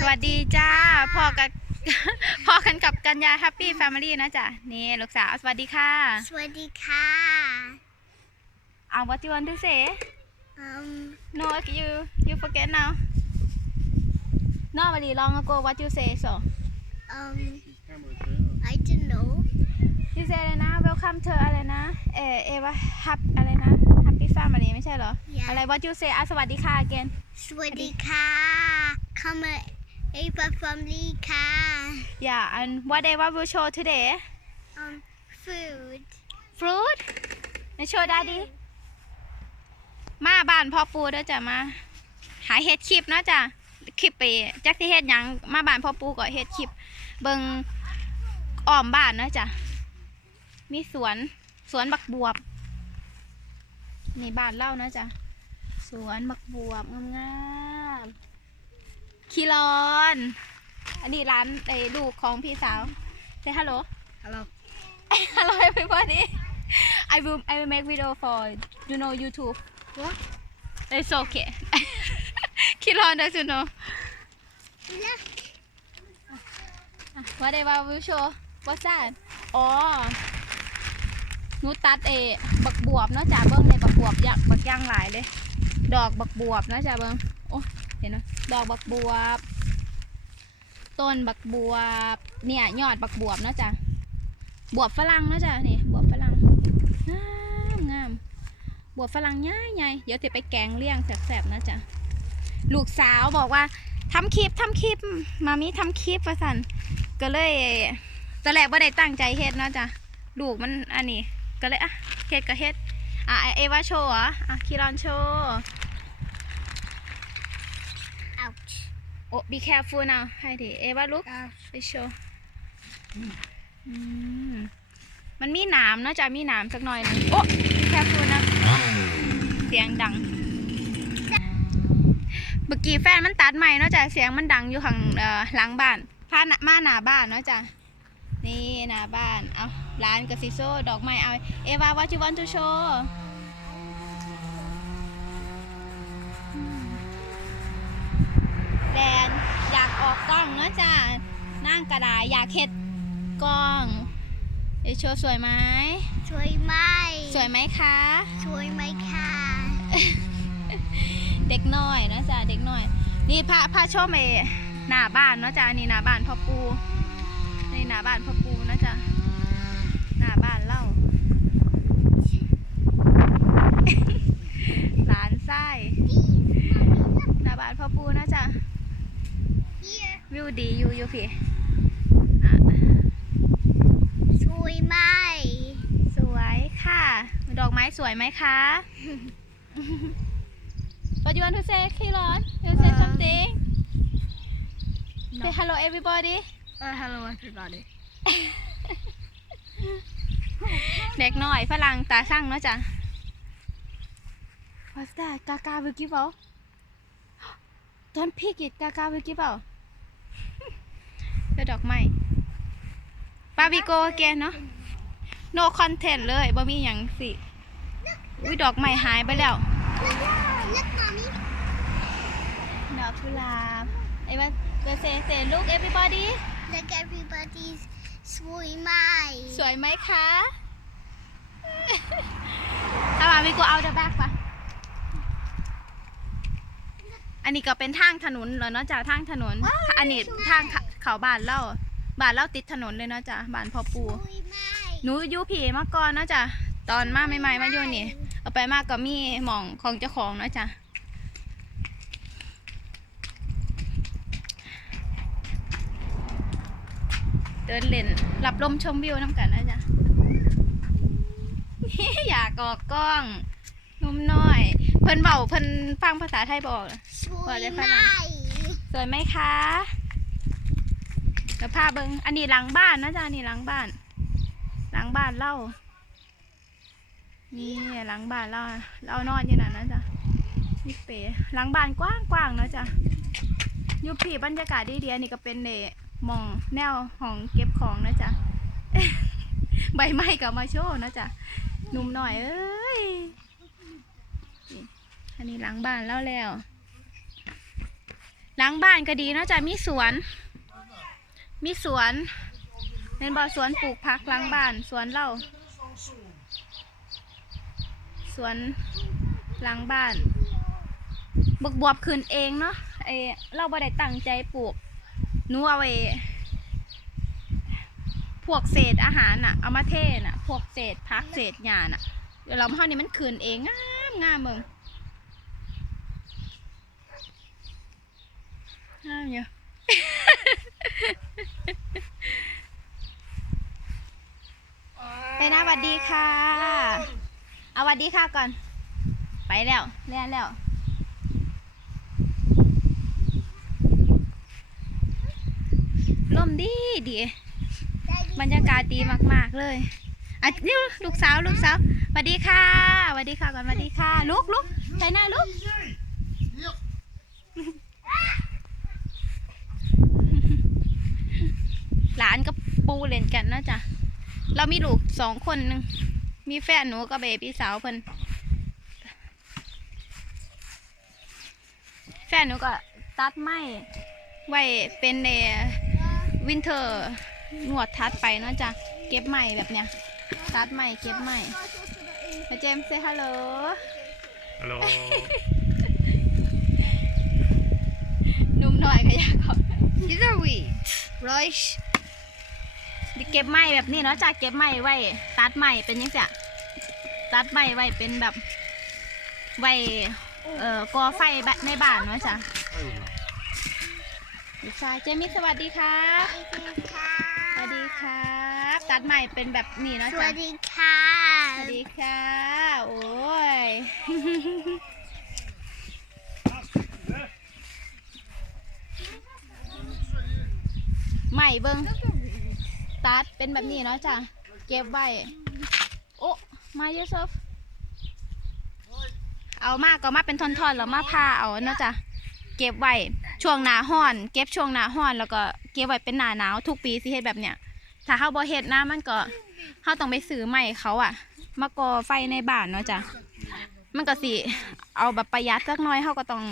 สวัสดีจ้าพ่อกับพ่อกันกับกัญญาแฮปปี้แฟมิลี่นะจ๊ะนี่ลูกสาวสวัสดีค่ะ สวัสดีค่ะเอา what you want to say um no you you forget now no very long ago what you say so um I don't know you say อะไรนะ welcome to อะไรนะ เออเอว่า happy อะไรนะ happy family ไม่ใช่เหรอ Yeah อะไร what you say อะสวัสดีค่ะ again สวัสดีค่ะ come a p a family ค่ะ yeah and what they want to show today um food fruit มาโชว์ดาดิมาบ้านพ่อปูเด้อจ้ะมาหาเฮ็ดคลิปเนาะจ้ะคลิปไปจักที่เฮ็ดหยังมาบ้านพ่อปูก็เฮ็ดคลิปเบิ่งอ้อมบ้านเนาะจ้ะมีสวนสวนบักบวบนี่บ้านเล่าเนาะจ้ะสวนบักบวบงามๆ คิรอน อันนี้ร้านไอ้ลูกของพี่สาวเซฮัลโหล hello Hello everybody. I will I will make video for you know YouTube. What? It's okay. Kilon does you know. look What I will show? What's that? อ๋อหนูตัดเอบักบวบเนาะจ้าเบิ้งในบักบวบยักบักย่างหลายเลย ดอกบักบวบเนาะจ้าเบิ้งโอ้เห็นไหม ดอกบักบวบ ต้นบักบวบ เนี่ยยอดบักบวบเนาะจ้าบวบฝรั่งเนาะจ้านี่บวบฝรั่งงามงามบวบฝรั่งใหญ่ใหญ่เดี๋ยวจะไปแกงเลี้ยงแสบๆนะจ้ะ ลูกสาวบอกว่าทำคลิปทำคลิป มามีทำคลิปประสันก็เลยตอนแรกว่าได้ตั้งใจเฮ็ดเนาะจ้ะ ลูกมันอันนี้ ก็เลยอะเฮ็ดก็เฮ็ดอะเอวาโชว์ออะคิรอนโชว์ ouch โอ้ be careful now ให้ดิเอวาลุก ouch ไปโชว์อืมมันมีหนามเนาะจ้ะมีหนามสักหน่อยหนึงโอ้แค่พูดนะเสียงดัง เมื่อกี้แฟนมันตัดใหม่เนาะจ้ะเสียงมันดังอยู่ข้างเอ่อหลังบ้านพาหน้ามาหน้าบ้านเนาะจ้ะนี่หน้าบ้านเอาร้านกับซิโซดอกไม้เอาเอวา what you want to show ดน อยากออกกล้องเนาะจ้ะนั่งกระดาษอยากเฮ็ดกล้องเอโชว์สวยไหมสวยไหมสวยไหมคะสวยไหมค่ะเด็กน้อยเนาะจ้ะเด็กน้อย นี่พาพาชมเอหน้าบ้านเนาะจ้ะนี่หน้าบ้านพ่อปูนี่หน้าบ้านพ่อปูเนาะจ้ะหน้าบ้านเล่าหลานไส้หน้าบ้านพ่อปูเนาะจ้ะ here วิวดีอยู่อยู่พี่อะสวยไหมสวยค่ะ ดอกไม้สวยไหมคะ What you want to say, Kilon? You say Uh, something? no. Say hello, everybody. uh, hello everybody เด็กหน่อยฝรั่งตาช่างเนาะจ้ะ What's that? กากา will give out Don't pick it กากา will give out เป็นดอกไม้บาร์บีโกแกนเนาะ no content เลยบ่มีอย่างสิอุ้ยดอกไม้หายไปแล้ว look look mommy ดอกกุหลาบไอ้ว่าเซเซ look everybody look everybody's สวยไหมสวยไหมคะถ้ามาวิโกเอาเดอะแบกปะอันนี้ก็เป็นทางถนนแล้วเนาะจ้ะทางถนน อันนี้ทาง เขาเขาบ้านเล่าบ้านเล่าติดถนนเลยเนาะจ้ะบ้านพ่อปูสวยไหมหนูอยู่ผีมาก่อนเนาะจ้ะตอนมาใหม่ๆมาอยู่นี่ เอาไปมากก็มีหม่องของเจ้าของเนาะจ้ะเดินเล่นรับลมชมวิวน้ำกันนะจ๊ะอยากออกกล้องนุ่มน้อย เพิ่นเบาเพิ่นฟังภาษาไทยบอกสวยไหมสวยไหมคะ เดี๋ยวพาเบิงอันนี้หลังบ้านนะจ๊ะนี่หลังบ้าน หลังบ้านเล่านี่หลังบ้านเราเรานอนอยู่นั่นนะจ๊ะนี่เป๋หลังบ้านกว้างกว้างนะจ๊ะยู่ผีบรรยากาศดีเดียนี่ก็เป็นเนหมองแนวของเก็บของนะจ๊ะใบไม้ก็มาโชว์นะจ๊ะหนุ่มหน่อยเอ้ยอันนี้หลังบ้านเล่าแล้วหลังบ้านก็ดีนะจ้ะมีสวน มีสวนเป็นบ่อสวนปลูกผักหลังบ้าน สวนเราสวนหลังบ้านบกบวบขึ้นเองเนาะไอเราบ่ได้ตั้งใจปลูกหนูเอาไว้พวกเศษอาหารน่ะเอามาเทน่ะ พวกเศษพักเศษหญ้าน่ะเดี๋ยวเราเท่านี้มันขึ้นเองงามงามเมืองงามอยู่ไปนะส วัสดีค่ะเอาสวัสดีค่ะก่อน ไปแล้วเรียนแล้วลมดีดีบรรยากาศดีมาก ๆ เลยอะนี่ลูกสาวลูกสาวสวัสดีค่ะสวัสดีค่ะก่อนสวัสดีค่ะ ลุกลุกใส่หน้าลุกหลานกับปูเล่นกันเนาะจ้ะ เรามีลูกสองคนหนึงมีแฟนหนูกับเบบี้สาวเพิ่นแฟนหนูก็ตัดไม้ไว้เป็นเนวินเทอร์หนวดทัดไปเนาะจ้ะเก็บไม้แบบเนี้ยตัดไม้เก็บไม้มาเจมส์เซฮัลโหล Hallå. หนุ่มหน่อยก็อยากเขา These are weeds. Right? เก็บไม้แบบนี้เนาะจ้ะเก็บไม้ไว้ ตัดไม้เป็นยังไงตัดไม้ไว้เป็นแบบไว้เอ่อก่อไฟบะในบ้านเนาะจ้ะลูกชายเจมี่สวัสดีครับสวัสดีครับตัดใหม่เป็นแบบนี้เนาะสจ๊ะวัสดีค่ะ สวัสดีค่ะ โอ้ย ใหม่เบิง ตัดเป็นแบบนี้เนาะจ้ะเก็บไว้โอ้มาเยอะซฟเอามากก็มาเป็นท่อนๆแล้วมาพาเอาเนาะจ้ะเก็บไว้ช่วงหนาห้อน เก็บช่วงหนาห้อน แล้วก็เก็บไว้เป็นหนาหนาวทุกปีสิเฮ็ดแบบเนี้ยถ้าเฮาบ่เฮ็ดนะมันก็เฮาต้องไปซื้อใหม่เขาอะมาก่อไฟในบ้านเนาะจ้ะมันก็สิเอาแบบประหยัดสักน้อยเฮาก็ต้อง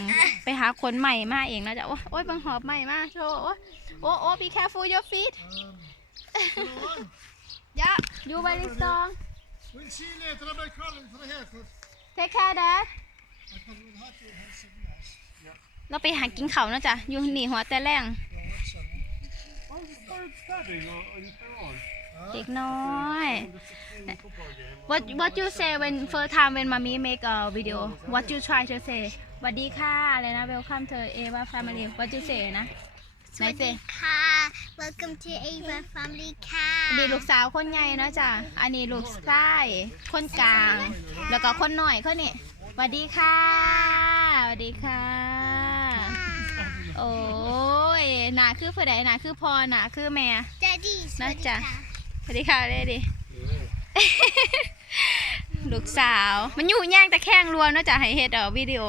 ไปหาคนใหม่มาเองเนาะจ้ะโอ้ยบังหอบใหม่มาโชว์โอ้ยโอ้โอ้ be careful your feet ยะ you very strong We'll see you later. I'm calling for the haircut. take care dad I thought we'd have to have some nice. เราไปหากินเขาวเนาะจ้ะอยู่หนีหัวแต่แรง Yeah, what's that? Are you studying or are you still on? เด็กน้อย The football game? What what you say when first time when mommy make a video What you try to say สวัสดีค่ะอะไรนะ Welcome to Ava Family What you say นะ สไหนวัสเซดีค่ะ Welcome to Ava Family ค่ะอันนี้ลูกสาวคนใหญ่เนาะจ้ะ อันนี้ลูกชายคนกลาง แล้วก็คนหน่อยคนนี้สวัสดีค่ะสวัสดีค่ะ โอ้ยหนาคือผู้ใดหนาคือพ่อหนาคือแม่ Daddy สวัสดีน่าจะค่ะสวัสดีค่ะเลยดิลูกสาว มันอยู่แย่งแต่แข้งรวมเนาะจ้ะให้เฮ็ดเอาวิดีโอ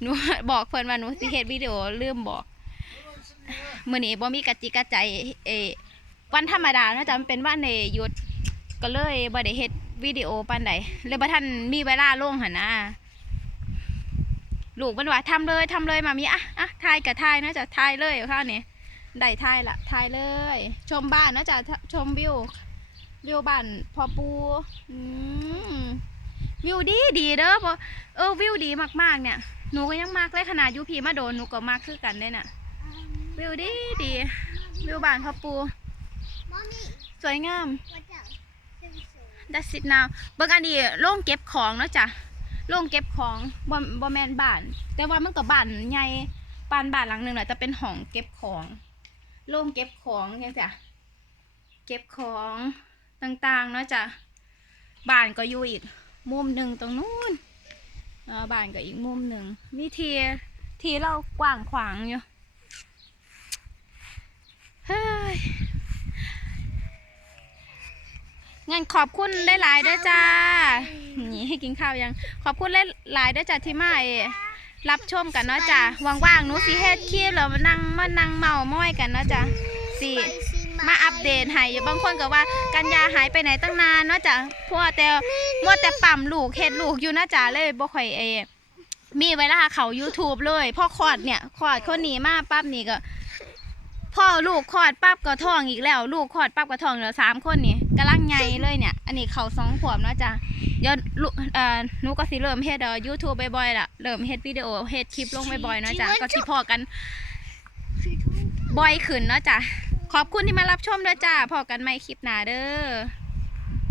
หนูบอกเพิ่นว่าหนูสิเฮ็ดวิดีโอลืมบอก มื้อนี้บ่มีกระจิกระใจเอวันธรรมดาเนาะจ้ะมันเป็นวันในหยุดก็เลยบ่ได้เฮ็ดวิดีโอปานใดเลยบ่ทันมีเวลาลงหั่นนะลูกมันว่าทำเลยทำเลยมามีอะอะถ่ายก็ถ่ายเนาะจ้ะถ่ายเลยข้าวนี้ได้ถ่ายละถ่ายเลย ชมบ้านเนาะจ้ะชมวิววิวบ้านพอปูอืมวิวดีดีเด้อพอเออวิวดีมากๆเนี่ยหนูก็ยังมากเลยขนาดยูพีมาโดนหนูก็มากคือกันเลยน่ะ วิวดีดีวิวบ้านพอปู Mommy สวยงาม what else Very soon. That's it now เบิ่งอันนี้โล่งเก็บของเนาะจ้ะโล่งเก็บของบ่บ่แมนบ้าน แต่ว่ามันก็บ้านใหญ่ปานบ้านหลังหนึงแหละจะเป็นห้องเก็บของโล่งเก็บของจังจ้ะเก็บของต่างๆเนาะจ้ะบ้านก็อยู่อีกมุมหนึ่งตรงนู้นเออบ้านก็อีกมุมหนึ่งมีทีทีเรากว้างขวางอยู่เฮ้ ยงั้นขอบคุณหลายๆด้วยจ้า นี่ให้กินข้าวยัง ขอบคุณหลายๆด้วยจ้าที่มาเอรับชมกันเนาะจ้าว่างๆหนูสิเฮ็ดคลิปแล้วมานั่งมานั่งเมาม้อยกันเนาะจ้าสิมาอัปเดตให้อยู่บางคนก็ว่ากันยาหายไปไหนตั้งนานเนาะจ้ะเพราะว่าแต่มัวแต่ปั๊มลูกเฮ็ดลูกอยู่นะจ้ะเลยบ่ค่อยเอมีไว้ละเขา YouTube เลยพ่อคอดเนี่ยคอดคนนี้มาปั๊บนี่ก็ พ่อลูกคลอดปั๊บก็ท้องอีกแล้ว ลูกคลอดปั๊บก็ท้องแล้วสามคนนี่กำลังใหญ่เลยเนี่ย อันนี้เขาสองขวบเนาะจ้ะเดี๋ยวลูกเอ่อหนูก็สิเริ่มเฮ็ดเอ่อ YouTube บ่อยๆล่ะเริ่มเฮ็ดวิดีโอเฮ็ดคลิปลงบ่อยๆเนาะจ้ะก็สิพอกันบ่อยขึ้นเนาะจ้ะขอบคุณที่มารับชมด้วยจ้าพอกันใหม่คลิปหน้าเด้อ